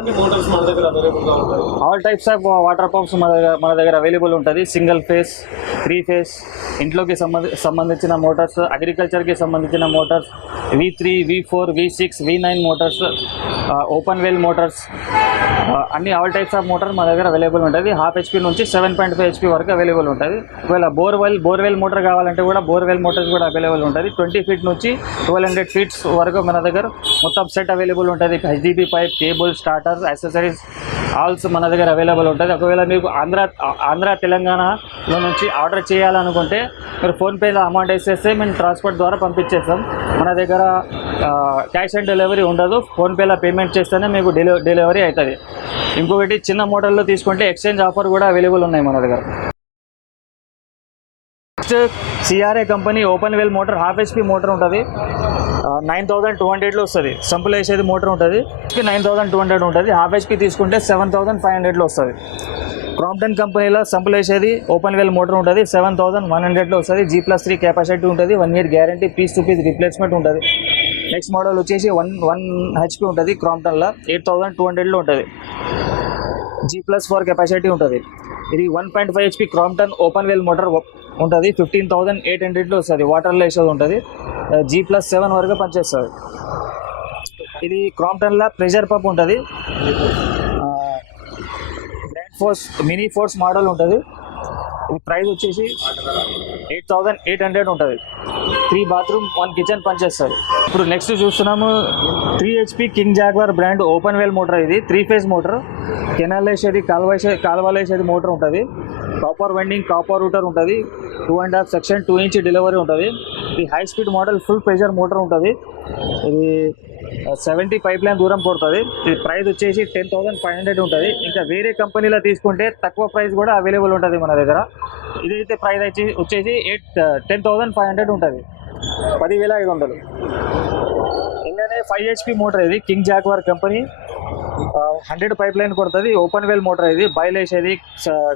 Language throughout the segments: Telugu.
ఎలాంటి మోటార్స్ మన దగ్గర అవైలబుల్గా ఉంటాయి? All types of water pumps మన దగ్గర అవైలబుల్ ఉంటుంది. సింగిల్ ఫేస్, 3 ఫేస్, ఇంట్లోకి సంబంధించిన మోటార్స్, అగ్రికల్చర్కి సంబంధించిన Motors, V3, V4, V6, V9 Motors, open well Motors, అన్ని ఆల్ టైప్స్ ఆఫ్ మోటార్ మా దగ్గర అవైలబుల్ ఉంటుంది. 1/2 HP నుంచి 7.5 HP వరకు అవైలబుల్ ఉంటుంది. ఒకవేళ బోర్వెల్ మోటార్ కావాలంటే కూడా బోర్వెల్ మోటార్స్ కూడా అవైలబుల్ ఉంటుంది. 20 ఫీట్ నుంచి 1200 ఫీట్స్ వరకు మన దగ్గర మొత్తం సెట్ అవైలబుల్ ఉంటుంది. HDP pipe, cable, starter, accessories also మన దగ్గర అవైలబుల్ ఉంటుంది. ఒకవేళ మీకు ఆంధ్ర తెలంగాణలో నుంచి ఆర్డర్ చేయాలనుకుంటే మీరు ఫోన్పేలో అమౌంట్ వేసేస్తే మేము ట్రాన్స్పోర్ట్ ద్వారా పంపించేస్తాం. మన దగ్గర క్యాష్ ఆన్ డెలివరీ ఉండదు. ఫోన్పేలో పేమెంట్ చేస్తేనే మీకు డెలివరీ అవుతుంది. ఇంకొకటి చిన్న మోడల్లో తీసుకుంటే ఎక్స్చేంజ్ ఆఫర్ కూడా అవైలబుల్ ఉన్నాయి మన దగ్గర. Next CRA company open well motor 1/2 HP motor ఉంటుంది. 9200లో వస్తుంది. సంపులు వేసేది మోటార్ ఉంటుంది. 9200 ఉంటుంది. 1/2 HP తీసుకుంటే 7500లో వస్తుంది. క్రాంప్టన్ కంపెనీలో సంపులు వేసేది ఓపెన్ వెల్ మోటార్ ఉంటుంది. 7100లో వస్తుంది. G+3 కెపాసిటీ ఉంటుంది. 1 year guarantee, piece to piece replacement ఉంటుంది. నెక్స్ట్ మోడల్ వచ్చేసి 1 HP ఉంటుంది. క్రాంప్టన్లో 8200లో ఉంటుంది. G+4 కెపాసిటీ ఉంటుంది. ఇది 1.5 HP Crompton open well motor ఉంటుంది. 15800లో వస్తుంది. వాటర్లో వేసేది ఉంటుంది. G+7 వరకు పనిచేస్తుంది. ఇది క్రాంప్టన్లో ప్రెషర్ పంప్ ఉంటుంది. Grand force mini force model ఉంటుంది. ఇది ప్రైస్ వచ్చేసి 8800 ఉంటుంది. 3 బాత్రూమ్ 1 కిచెన్ పనిచేస్తుంది. ఇప్పుడు నెక్స్ట్ చూస్తున్నాము 3 HP king jaguar brand open well motor. ఇది 3 ఫేజ్ మోటార్. కెనాల్ వేసేది, కాలువలు వేసేది మోటార్ ఉంటుంది. కాపర్ వైండింగ్, కాపర్ రూటర్ ఉంటుంది. 2.5 సెక్షన్, 2 ఇంచ్ డెలివరీ ఉంటుంది. ఇది high speed model, full pressure motor ఉంటుంది. ఇది 70 పైప్ లైన్ దూరం పడుతుంది. ఇది ప్రైస్ వచ్చేసి 10500 ఉంటుంది. ఇంకా వేరే కంపెనీలో తీసుకుంటే తక్కువ ప్రైస్ కూడా అవైలబుల్ ఉంటుంది మన దగ్గర. ఇదైతే ప్రైస్ వచ్చేసి 10500 ఉంటుంది. 10500. ఇంకానే 5 HP మోటార్. ఇది King Jaguar company 100 pipe line కొడుతుంది. Open well motor. ఇది బయలు వేసేది,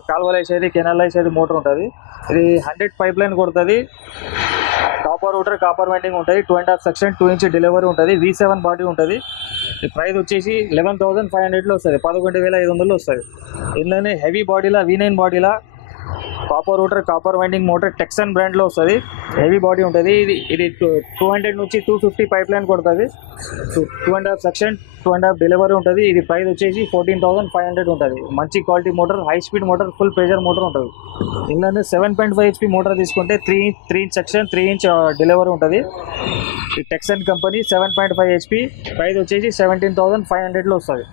కాలువలు వేసేది, కెనాల్ వేసేది మోటార్ ఉంటుంది. ఇది 100 పైప్ లైన్ కొడుతుంది. కాపర్ రూటర్, కాపర్ వైండింగ్ ఉంటుంది. 2.5 సెక్షన్, 2 ఇంచ్ డెలివరీ ఉంటుంది. V7 బాడీ ఉంటుంది. ఈ ప్రైస్ వచ్చేసి 11500లో వస్తుంది. 11500లో వస్తుంది. ఇందులోనే హెవీ బాడీలా, V9 బాడీలా copper rotor, copper winding motor టెక్సన్ బ్రాండ్లో వస్తుంది. హెవీ బాడీ ఉంటుంది. ఇది 200 నుంచి 250 పైప్ లైన్ కొడుతుంది. 2.5 సెక్షన్, 2.5 డెలివరీ ఉంటుంది. ఇది ప్రైస్ వచ్చేసి 14500 ఉంటుంది. మంచి quality motor, high speed motor, full pressure motor ఉంటుంది. ఇందులోనే 7.5 HP మోటార్ తీసుకుంటే 3 ఇంచ్ సెక్షన్, 3 ఇంచ్ డెలివరీ ఉంటుంది. ఈ టెక్సన్ కంపెనీ 7.5 HP. ప్రైస్ వచ్చేసి 17500లో వస్తుంది.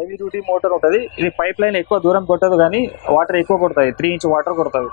హెవీ డ్యూటీ మోటార్ ఉంటుంది. ఇది పైప్ లైన్ ఎక్కువ దూరం కొట్టదు కానీ వాటర్ ఎక్కువ కొడుతుంది. 3 ఇంచ్ వాటర్ కొడుతుంది.